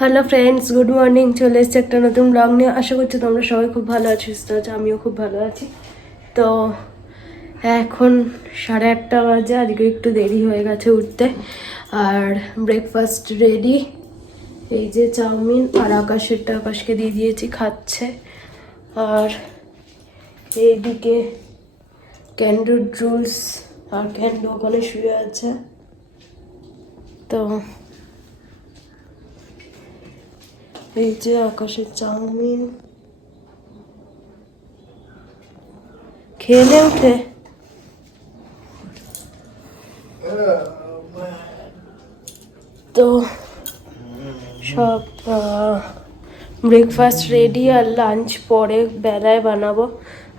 Hello friends, good morning. চলে এসছে একটা নতুন ব্লগ নিয়ে। আশা করছি তোমরা সবাই খুব ভালো আছো, সুস্থ আছো। আমিও খুব ভালো আছি। তো এখন 8:30 বাজে। আজকে একটু দেরি হয়ে গেছে উঠতে। আর ব্রেকফাস্ট রেডি। এই যে চাউমিন, আর আকাশকে দিয়ে দিয়েছি, খাচ্ছে। আর এইদিকে ক্যান্ডু ড্রুলস, আর ক্যান্ডু ওখানে শুয়ে আছে। তো এই যে আকাশের চাউমিন খেলে উঠে তো সব ব্রেকফাস্ট রেডি। আর লাঞ্চ পরে বেলায় বানাবো।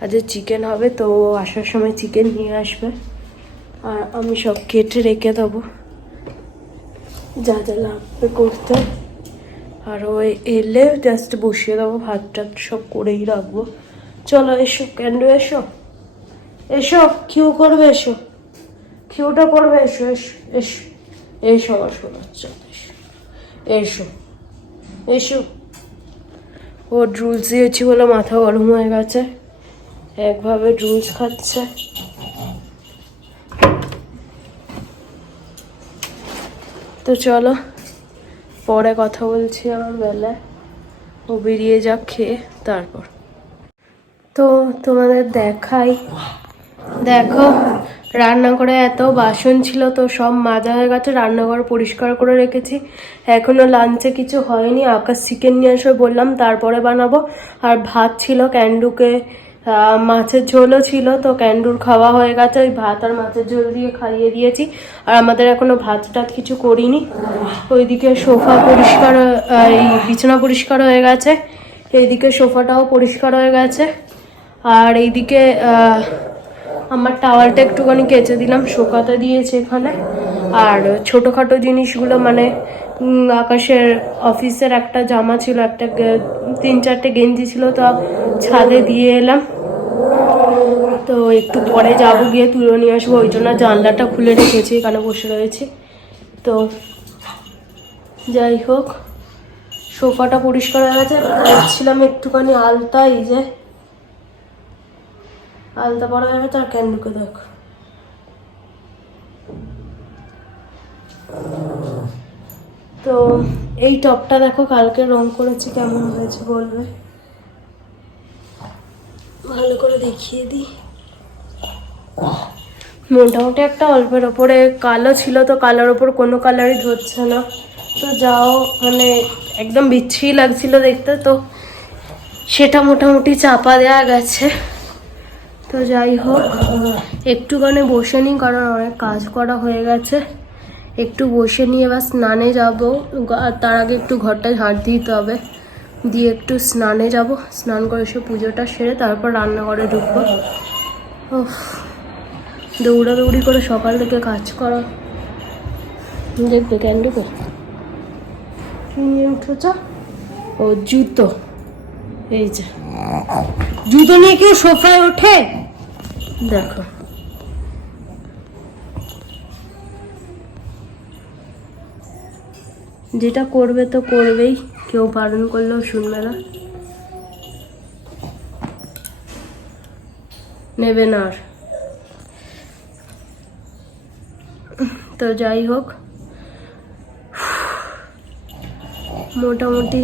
আজ চিকেন হবে, তো আসার সময় চিকেন নিয়ে আসবে। আর আমি সব কেটে রেখে দেবো, যা যা লাগবে করতে। আর ওই এলে জাস্ট বসিয়ে দেবো, ভাত টাত সব করেই রাখবো। চলো এসো, ক্যান্ডু এসো, এসো কিউ করবে, এসো কিউটা করবে, এসো এসো এসো এসো আমার শোনা, চলো এসো এসো এসো। ও ড্রুলস দিয়েছি বলে মাথা গরম হয়ে গেছে, একভাবে ড্রুলস খাচ্ছে। তো চলো পরে কথা বলছি আমার বেলায়, ও বেরিয়ে যাক খেয়ে তারপর। তো তোমাদের দেখাই, দেখো রান্নাঘরে এত বাসন ছিল, তো সব মাজা হয়ে গেছে। রান্নাঘর পরিষ্কার করে রেখেছি। এখনো লাঞ্চে কিছু হয়নি। আকাশ চিকেন নিয়ে এসে বললাম তারপরে বানাবো। আর ভাত ছিল, ক্যান্ডুকে মাছের ঝোলও ছিল, তো ক্যান্ডুর খাওয়া হয়ে গেছে। ওই ভাত আর মাছের ঝোল দিয়ে খাইয়ে দিয়েছি। আর আমাদের এখনো ভাত টাত কিছু করিনি। ওইদিকে সোফা পরিষ্কার, এই বিছানা পরিষ্কার হয়ে গেছে। এইদিকে সোফাটাও পরিষ্কার হয়ে গেছে। আর এইদিকে আমার টাওয়ালটা একটুখানি কেচে দিলাম, শুকাতে দিয়েছে এখানে। আর ছোটোখাটো জিনিসগুলো মানে আকাশের অফিসের একটা জামা ছিল, একটা 3-4টে গেঞ্জি ছিল, তো ছাদে দিয়ে এলাম। তো একটু পরে যাবো, গিয়ে তুলে নিয়ে আসবো। ওই জন্য জানলাটা খুলে রেখেছি, এখানে বসে রয়েছি। তো যাই হোক, সোফাটা পরিষ্কার হয়ে গেছে। যাচ্ছিলাম একটুখানি আলতা, এই যে আলতা পরা যাবে। তার ক্যান্ডুকে দেখো, তো এই টপটা দেখো কালকে রং করেছি, কেমন হয়েছে বলবে। ভালো করে দেখিয়ে দিই। মোটামুটি একটা অল্পের ওপরে কালো ছিল, তো কালোর ওপর কোনো কালারই ধরছে না। তো যাও মানে একদম বিচ্ছিরি লাগছিল দেখতে, তো সেটা মোটামুটি চাপা দেওয়া গেছে। তো যাই হোক, একটুখানি বসে নিই, কারণ অনেক কাজ করা হয়ে গেছে। একটু বসে নিয়ে এবার স্নানে যাব। আর তার আগে একটু ঘরটা ঝাড় দিতে হবে, দিয়ে একটু স্নানে যাব। স্নান করে এসে পুজোটা সেরে তারপর রান্নাঘরে ঢুকবো। দৌড়াদৌড়ি করে সকাল থেকে কাজ করা, দেখবে ক্যান্ডুকে নিয়ে উঠেছ। ও জুতো, এই যে জুতো নিয়ে কেউ সোফায় ওঠে দেখো। যেটা করবে তো করবেই, কেউ বারণ করলেও শুনবে না, নেবে না আর। তো যাই হোক, মোটামুটি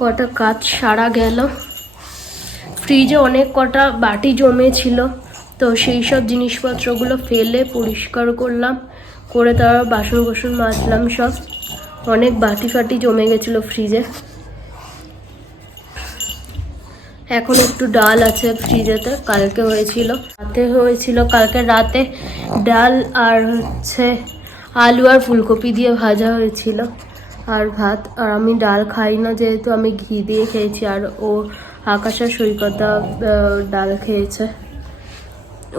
কটা কাজ সারা গেল। ফ্রিজে অনেক কটা বাটি জমেছিল, তো সেই সব জিনিসপত্রগুলো ফেলে পরিষ্কার করলাম, করে তারপর বাসন কোসন মাজলাম সব। অনেক বাটি ফাটি জমে গেছিলো ফ্রিজে। এখন একটু ডাল আছে ফ্রিজেতে, কালকে হয়েছিল, কালকে রাতে ডাল আর হচ্ছে আলু আর ফুলকপি দিয়ে ভাজা হয়েছিল, আর ভাত। আর আমি ডাল খাই না, যেহেতু আমি ঘি দিয়ে খেয়েছি। আর ও আকাশ আর সৈকতদা ডাল খেয়েছে।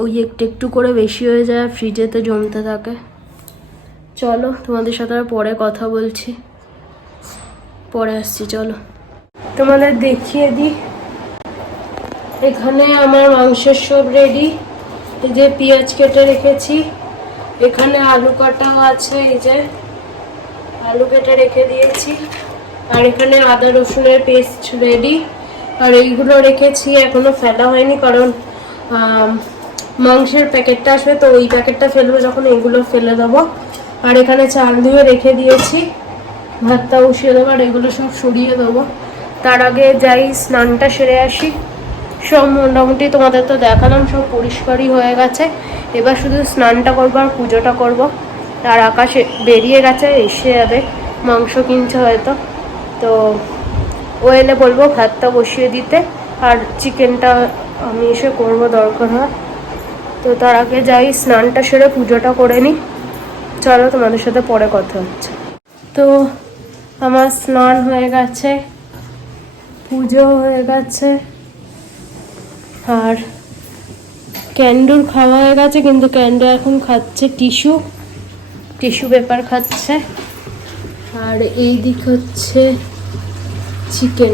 ওই একটু একটু করে বেশি হয়ে যায়, ফ্রিজেতে জমতে থাকে। চলো তোমাদের সাথে আর পরে কথা বলছি, পরে আসছি। চলো তোমাদের দেখিয়ে দিই। এখানে আমার মাংসের সব রেডি। এই যে পেঁয়াজ কেটে রেখেছি, এখানে আলু কাটাও আছে, এই যে আলু কেটে রেখে দিয়েছি, আর এখানে আদা রসুনের পেস্ট রেডি। আর এইগুলো রেখেছি, এখনো ফেলা হয়নি কারণ মাংসের প্যাকেটটা আসবে, তো ওই প্যাকেটটা ফেলবো যখন, এইগুলো ফেলে দেবো। আর এখানে চাল ধুয়ে রেখে দিয়েছি, ভাতটা বসিয়ে দেবো, আর এগুলো সব সরিয়ে দেবো। তার আগে যাই স্নানটা সেরে আসি। সব মোটামুটি তোমাদের তো দেখালাম, সব পরিষ্কারই হয়ে গেছে। এবার শুধু স্নানটা করবো আর পুজোটা করব। আর আকাশে বেরিয়ে গেছে, এসে যাবে, মাংস কিনছে হয়তো, তো ও এলে বলবো ভাতটা বসিয়ে দিতে, আর চিকেনটা আমি এসে করবো দরকার হয়। তো তার আগে যাই স্নানটা সেরে পুজোটা করে নিই। চলো তোমাদের সাথে পরে কথা হচ্ছে। তো আমার স্নান হয়ে গেছে, পুজো হয়ে গেছে, আর ক্যান্ডুর খাওয়া হয়ে গেছে, কিন্তু ক্যান্ডু এখন খাচ্ছে টিস্যু পেপার খাচ্ছে। আর এই দিক হচ্ছে চিকেন,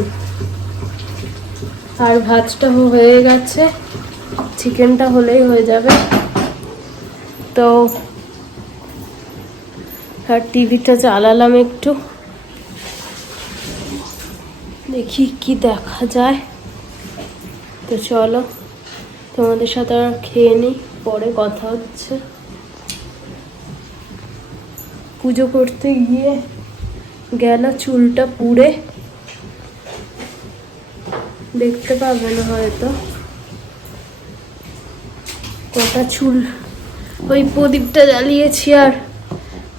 আর ভাতটা হয়ে গেছে, চিকেনটা হলেই হয়ে যাবে। তো আর টিভিটা চালালাম একটু, দেখি কি দেখা যায়। তো চলো তোমাদের সাথে আর খেয়ে নিই, পরে কথা হচ্ছে। পুজো করতে গিয়ে গেল চুলটা পুড়ে, দেখতে পাবে না হয়তো কটা চুল, ওই প্রদীপটা জ্বালিয়েছি আর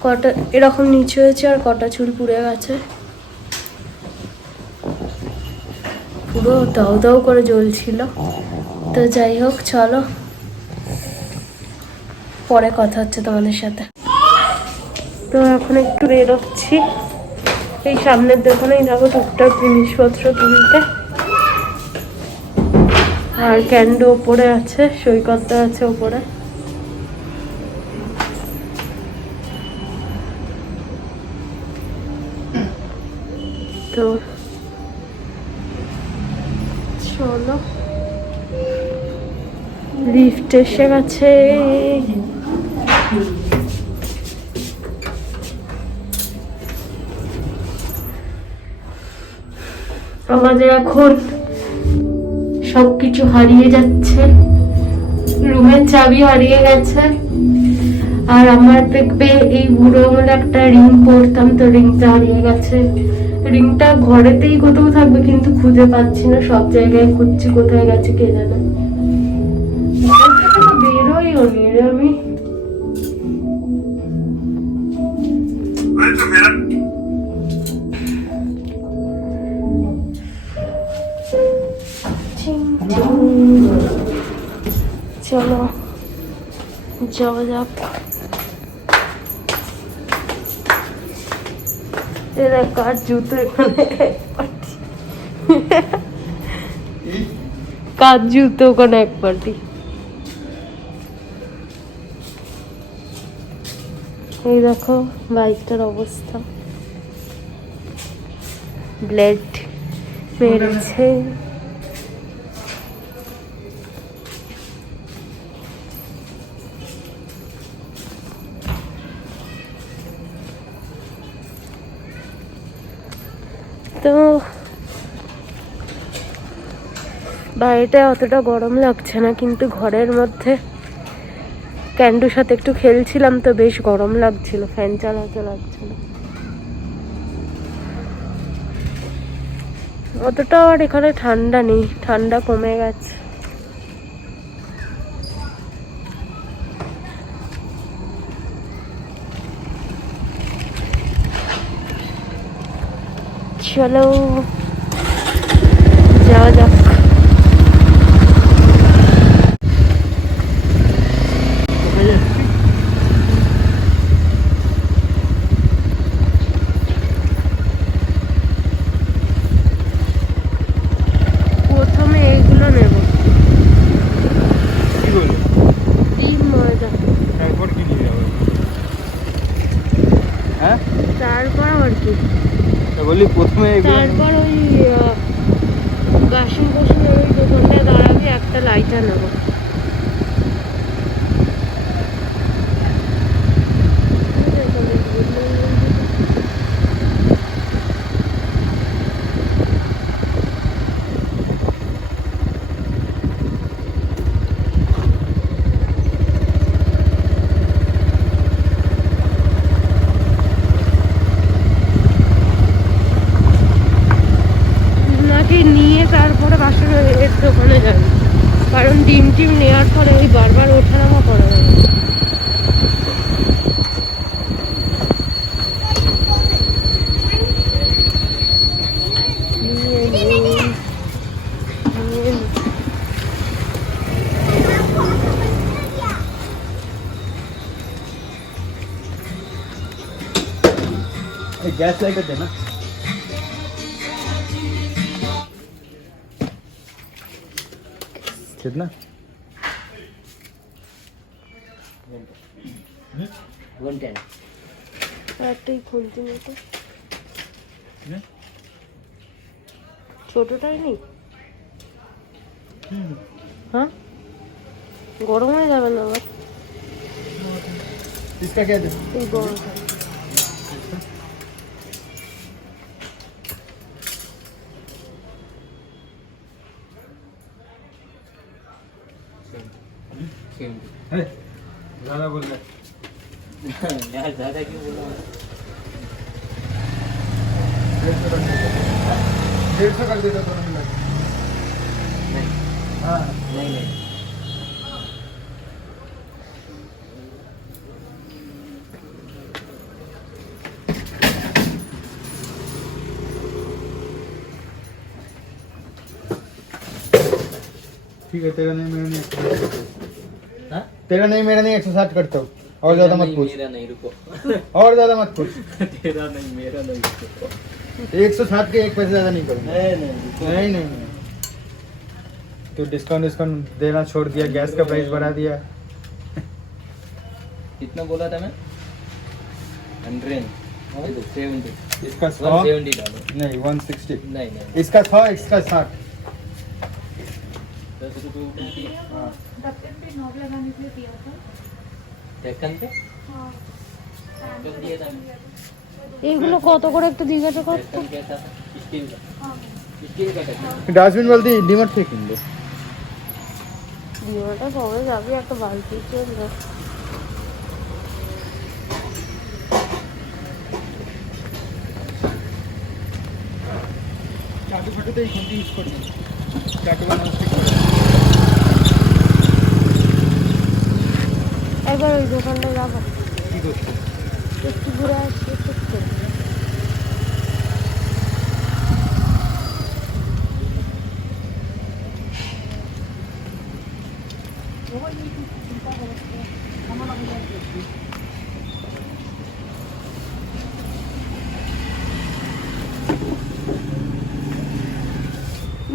কটা এরকম নিচে হয়েছে, আর কটা চুল পুড়ে গেছে, পুরো দাউ দাউ করে জ্বলছিল। তো যাই হোক, চলো পরে কথা হচ্ছে তোমাদের সাথে। তো এখন একটু বেরোচ্ছি, এই সামনের দোকানেই যাবো টুকটাক জিনিসপত্র কিনতে। আর ক্যান্ডো ওপরে আছে, সৈকত আছে ওপরে। তো চলো, লিফট এসে গেছে। আমাদের এখন সবকিছু হারিয়ে যাচ্ছে, রুমের চাবি হারিয়ে গেছে, আর আমার দেখবে এই বুড়ো আঙুলে একটা রিং পরতাম, তো রিংটা হারিয়ে গেছে। রিংটা ঘরেতেই কোথাও থাকবে, কিন্তু খুঁজে পাচ্ছি না, সব জায়গায় খুঁজছি, কোথায় গেছে কে জানে। বেরোই নি রে আমি। চলো যাওয়া যাক। এরা কার জুতো, এখানে কার জুতো ওখানে এক পার্টি। এই দেখো বাইকটার অবস্থা, ব্লেড মেরেছে। তো বাইরেটা অতটা গরম লাগছে না, কিন্তু ঘরের মধ্যে ক্যান্ডুর সাথে একটু খেলছিলাম, তো বেশ গরম লাগছিল, ফ্যান চালাতে লাগছিল। অতটাও আর এখানে ঠান্ডা নেই, ঠান্ডা কমে গেছে। চলো যাওয়া যাক। প্রথমে এইগুলো নেব, ডিম ময়দা, তারপর কি নিয়ে যাবো? হ্যাঁ, তারপর আর কি বলি, প্রথমে তারপর ওই বাসন কোসন ওই দোকানটায় দাঁড়াবি, একটা লাইটার নেবো। ডিম টিম নেওয়ার পরে এই বারবার ওঠানামা করা যাবে না। गैस लाइटर देना कितना 110 একটাই খুলতে মতো ছোটটাই নেই। হ্যাঁ গরম হয়ে যাবে না আবার। इसका क्या दे এই বড়টা ज्यादा बोल रहे यार ज्यादा क्यों बोल रहा हूँ 150 कर देता दोनों मिला नहीं हाँ नहीं नहीं ठीक है तेरा नहीं मेरा नहीं हाँ? तेरा नहीं मेरा नहीं 160 करता हूँ और ज्यादा मत पूछ मेरा नहीं रुको और ज्यादा मत पूछ तेरा नहीं मेरा नहीं रुको 160 के एक पैसे ज्यादा नहीं करूँगा नहीं नहीं नहीं तो डिस्काउंट देना छोड़ दिया गैस का प्राइस बढ़ा दिया कितना बोला था मैं 100 70 इसका 100 170 डालो नहीं 160 नहीं नहीं इसका 100 इसका 60 10 रुपये उठी हाँ ढक्कन पे नॉब लगाने के लिए दिया था। ढक्कन पे हाँ जो दिया था এইগুলো কত করে একটু জিজ্ঞাসা করতো। ढक्कन कैसा था स्टील का हाँ स्टील का ढक्कन ডাস্টবিন বলতে ডিমার থেকে কিনবো ডিমাটা সবাই যাবে একটা বালতি চলবে। চাটু ফাটু তো এইখান থেকে ইউজ করছি চাটু বানানো একবার ওই দোকানটা যাবো কি করছে একটু ঘুরে আসছি একটু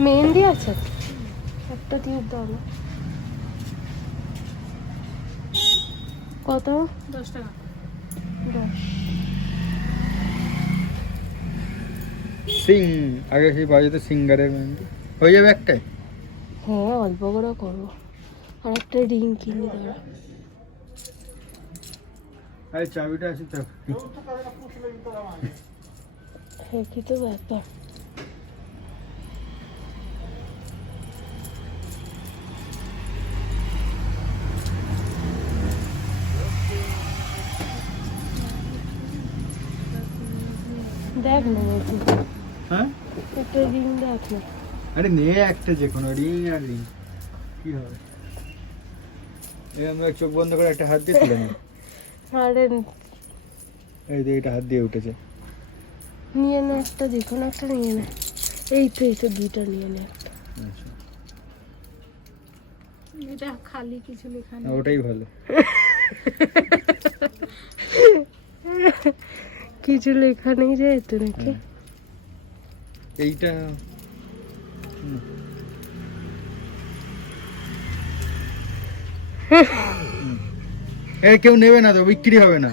মেহেন্দি আছে একটা টিউব দাও না। কত? 10 টাকা। 10 সিং আগে সেই বাজে সিঙ্গারের মেহেন্দি হয়ে যাবে একটাই হ্যাঁ অল্প করে করবো আর একটা রিং কিনে দাঁড়া। আরে চাবিটা আছে তো হ্যাঁ কি তো ব্যাপার। দেখ না একটু হ্যাঁ একটা রিং দেখ না। আরে নে একটা যে কোনো রিং আর রিং কি হবে এই আমরা চোখ বন্ধ করে একটা হাত দিয়ে তুলে নিই আরে এই যে এটা হাত দিয়ে উঠেছে নিয়ে নে একটা যে কোনো একটা নিয়ে নে। এই তো দুইটা নিয়ে নে একটা। আচ্ছা এটা খালি কিছু লেখা না, নেই। ওটাই ভালো কিছু লেখা নেই রে তো নাকি। এইটা কেউ নেবে না তো বিক্রি হবে না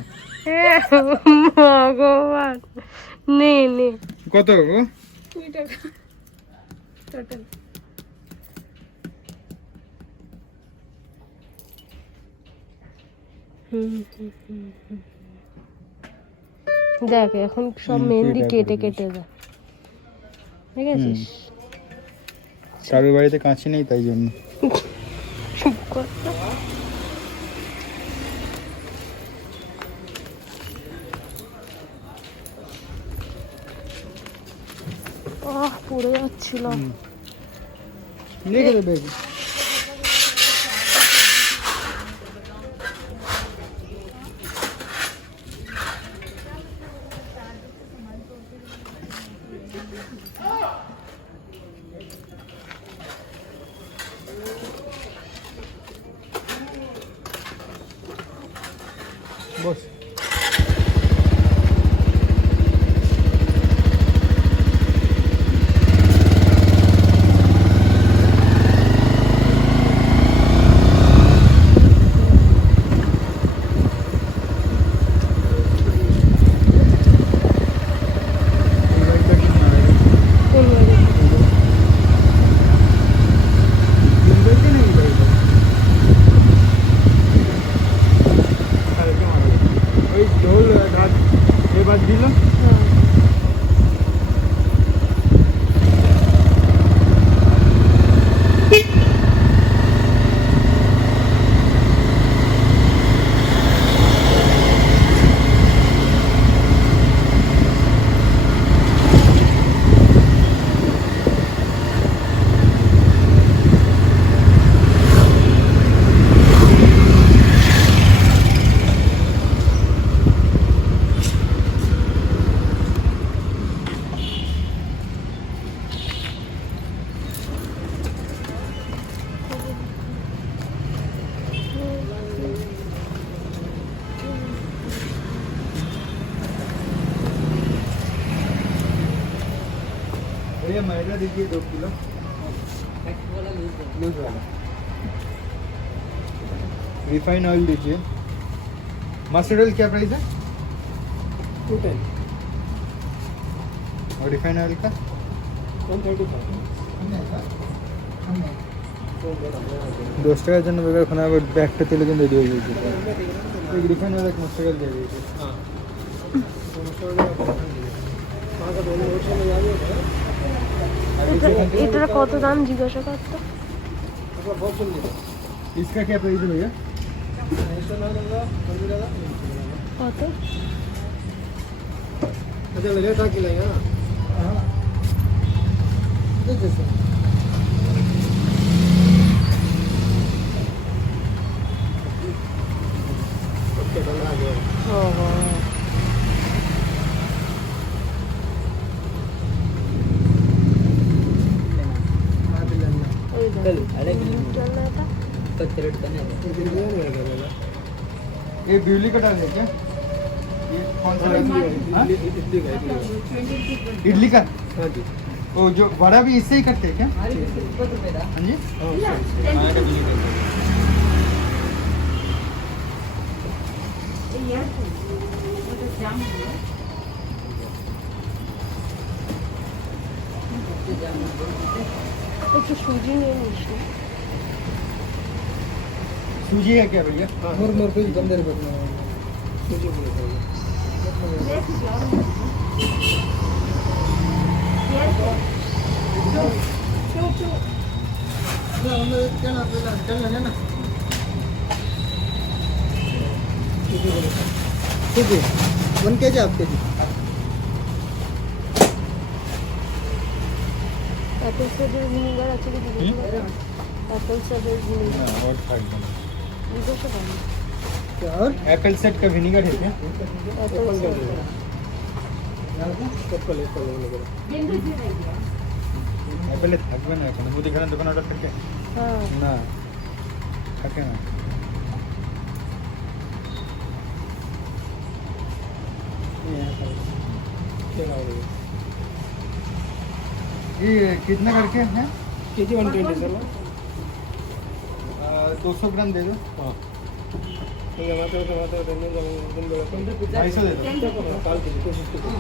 ভগবান নে নে কত গো 2 টাকা টোটাল। দেখ এখন সব মেহেন্দি কেটে কেটে দেয় ঠিক আছে। কারোর বাড়িতে কাঁচি নেই তাই জন্য চুপ কর তো। পড়ে যাচ্ছিলাম। রেখে দেবে বস। কোন বাড়ি? ওই ঢোল রাত এবার দিল। হ্যাঁ। भैया मैदा दीजिए 2 किलो लूज वाला। रिफाइन ऑयल दीजिए। मस्टर्ड ऑयल क्या प्राइस है? 210 और रिफाइन ऑयल का 10 টাকার জন্য বেকার খানা আবার ব্যাগটা তেলে কিন্তু রেডি হয়ে গেছে। एक रिफाइन वाला एक मस्टर्ड ऑयल दे दीजिए। हाँ এটার কত দাম জিজ্ঞাসা করতো? इसका क्या प्राइस है भैया? কত? ওই चल দাম। अलग চল না এটা। कच्चे रेट का नहीं ये ब्यूली का डाल क्या? ये कौन सा राइस? हाँ? इडली का? हाँ जी वो जो वड़ा भी इससे ही करते हैं क्या? हाँ जी। একটু সুজি নিয়ে নিস না। सूजी है क्या भैया? मोर मोर कोई कम देर बैठना सूजी बोले सूजी 1 kg half kg apple cider vinegar আছে কি জিজ্ঞাসা করো? অ্যাপেল সাইডার ভিনিগার हाँ, और खाट देना। জিজ্ঞাসা করো। क्या और एप्पल सेट का विनेगर है क्या? Apple cider apple apple apple থাকবে না এখন মুদিখানার দোকানে অর্ডার থাকে হ্যাঁ। না থাকে না। ये कितना करके है? केजी 120 सर 200 ग्राम दे दो। हाँ ठीक है मात्र दिन बेला 250 दे दो। काल केजी कोशिश कीजिए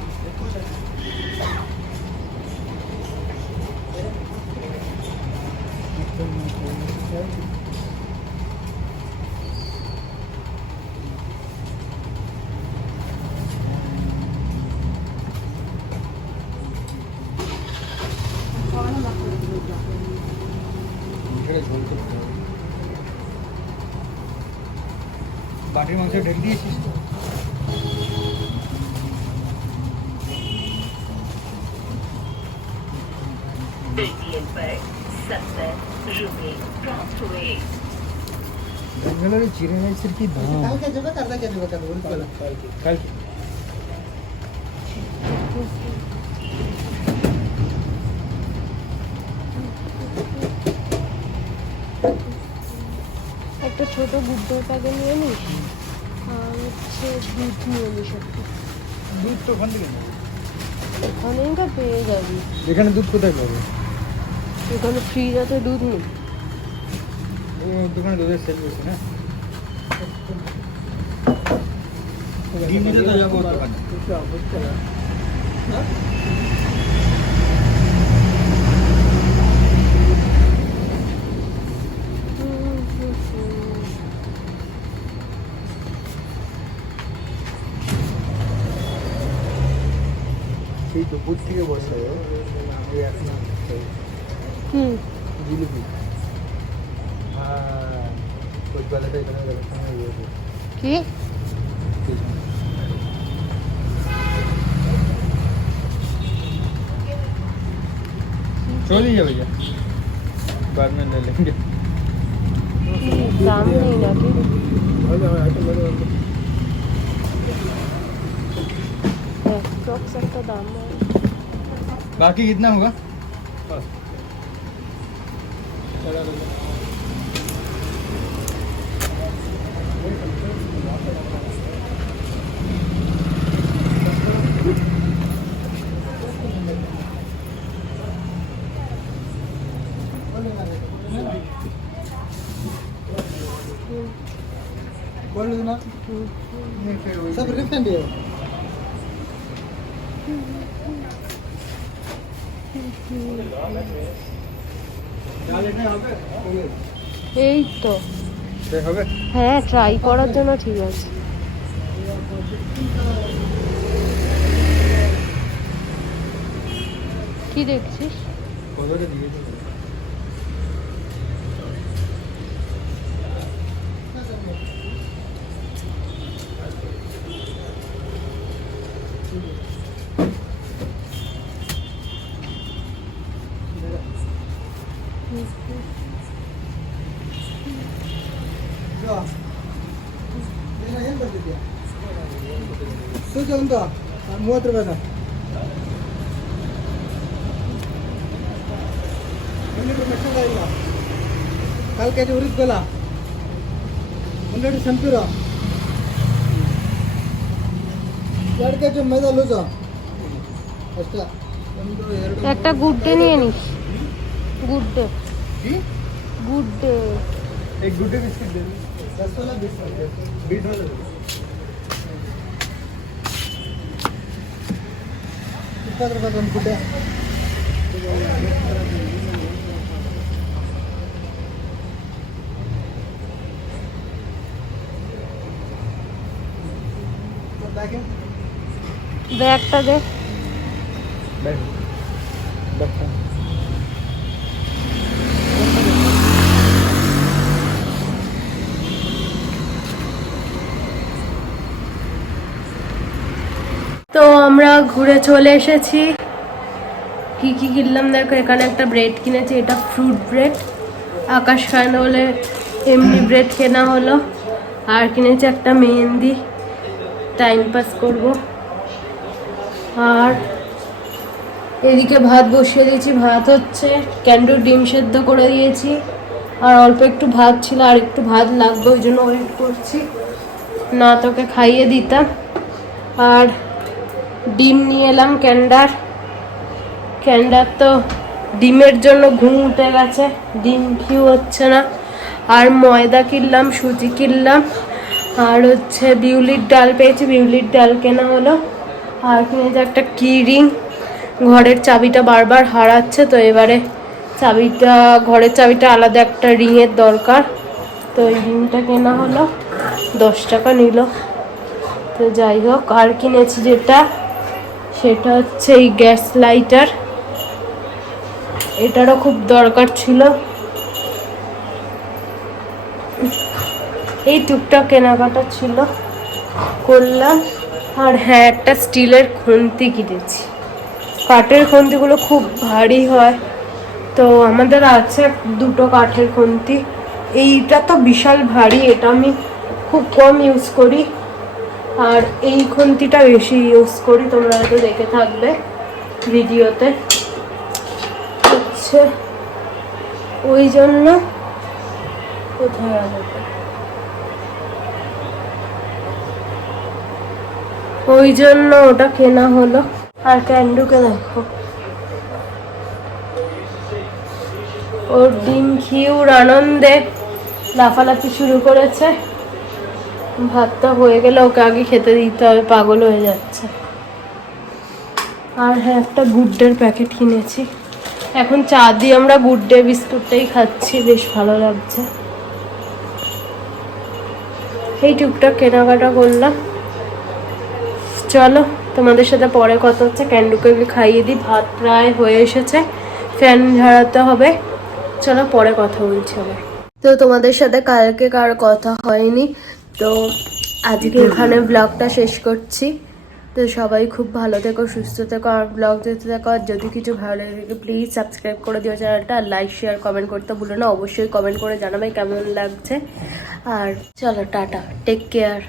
বাটির মাংস ঢেকে দিয়েছিস তো? पेटीएम पर 70 रुपए प्राप्त हुए। ব্যাঙ্গালোরে চিড়ে রাইসের কি দাম? কালকে যাবে কালকে যাবে কালকে একটা ছোট গুড্ডোর প্যাকেট নিয়ে নিস আর হচ্ছে হচ্ছে দুধ নিয়ে নিস একটু। দুধ তো ওখান থেকে নেবো। ওখানেই তো পেয়ে যাবি। এখানে দুধ কোথায় পাবো? এখানে ফ্রিজ আছে, দুধ নেই। ও দোকানে দুধের সেল বসে না? ডিম নিতে তো যাবো দোকানে। সেই তো বুধ থেকে বসে ওই এখন হুম। জিলিপি। হ্যাঁ ওই বেলাটা এখানে কি? चल ही जा भैया, बाद में ले लेंगे। দাম নেই নাকি? অ্যাপ্রক্স একটা দাম নেই। बाकी कितना होगा? बोल ना सब रिफंड है। এই তো হবে? হ্যাঁ, ট্রাই করার জন্য ঠিক আছে। কি দেখছিস? কতটা দিয়ে দিবি? ಸುಜಂತ 30 ರೂಪಾಯಿ ಇಲ್ಲ ಕಾಲು ಕೆಜಿ ಹುರಿದ ಬೆಲ್ಲ, 100 ಸಂಪೀರ, 2 ಕೆಜಿ ಮೈದಾ ಲೂಸು ಅಷ್ಟೇ। একটা গুড ডে নিয়ে নিস। Good day, good day. एक गुड्डे बिस्किट दे दो, 10 वाला 20 वाला 20 वाला दे दो। 20 ರೂಪಾಯಿ ಒಂದು ಗುಡ್ಡೆ। ব্যাগটা দে। बैठ बैठ। তো আমরা ঘুরে চলে এসেছি। কি কি কিনলাম দেখো, এখানে একটা ব্রেড কিনেছি, এটা ফ্রুট ব্রেড। আকাশ খায় না বলে এমনি ব্রেড কেনা হলো। আর কিনেছি একটা মেহেন্দি, টাইম পাস করব। আর এদিকে ভাত বসিয়ে দিয়েছি, ভাত হচ্ছে, ক্যান্ডুর ডিম সেদ্ধ করে দিয়েছি। আর অল্প একটু ভাত ছিল, আর একটু ভাত লাগবে, ওই জন্য ওয়েট করছি, না তোকে খাইয়ে দিতাম। আর ডিম নিয়ে এলাম ক্যান্ডার তো ডিমের জন্য ঘুম উঠে গেছে, ডিম ঘি হচ্ছে না। আর ময়দা কিনলাম, সুজি কিনলাম, আর হচ্ছে বিউলির ডাল পেয়েছি, বিউলির ডাল কেনা হলো। আর কিনেছি একটা কি রিং, ঘরের চাবিটা বারবার হারাচ্ছে, তো এবারে চাবিটা, ঘরের চাবিটা আলাদা একটা রিংয়ের দরকার, তো এই রিংটা কেনা হলো, 10 টাকা নিল। তো যাই হোক, আর কিনেছি যেটা, সেটা হচ্ছে এই গ্যাস লাইটার, এটারও খুব দরকার ছিল। এই টুকটাক কেনাকাটা ছিল, করলাম। আর হ্যাঁ, একটা স্টিলের খুন্তি কিনেছি, কাঠের খুন্তিগুলো খুব ভারী হয়, তো আমাদের আছে 2টো কাঠের খুন্তি। এইটা তো বিশাল ভারী, এটা আমি খুব কম ইউজ করি, আর এই খুন্তিটা বেশি ইউজ করি, তোমরা হয়তো দেখে থাকবে ভিডিওতে। হচ্ছে ওই জন্য কোথায় ওই জন্য ওটা কেনা হলো। আর ক্যান্ডুকে দেখো, ওর ডিম খিউর আনন্দে লাফালাফি শুরু করেছে। ভাতটা হয়ে গেলে ওকে আগে খেতে দিতে হবে, পাগল হয়ে যাচ্ছে। আর হ্যাঁ, একটা গুড ডের প্যাকেট কিনেছি। এখন চা দিয়ে আমরা গুড ডে বিস্কুটটাই খাচ্ছি, বেশ ভালো লাগছে। এই টুকটাক কেনাকাটা করলাম। চলো তোমাদের সাথে পরে কথা হচ্ছে। ক্যান্ডুকে খাইয়ে দিই, ভাত প্রায় হয়ে এসেছে, ফ্যান ঝাড়াতে হবে। চলো পরে কথা বলছি আবার। তো তোমাদের সাথে কালকে কার কথা হয়নি, তো আজকে এখানে ব্লগটা শেষ করছি। তো সবাই খুব ভালো থেকো, সুস্থ থেকো, আর ব্লগ দেখতে থাকো। আর যদি কিছু ভালো লাগে থাকে প্লিজ সাবস্ক্রাইব করে দিও চ্যানেলটা, আর লাইক শেয়ার কমেন্ট করতে ভুলো না। অবশ্যই কমেন্ট করে জানাবে কেমন লাগছে। আর চলো টাটা, টেক কেয়ার।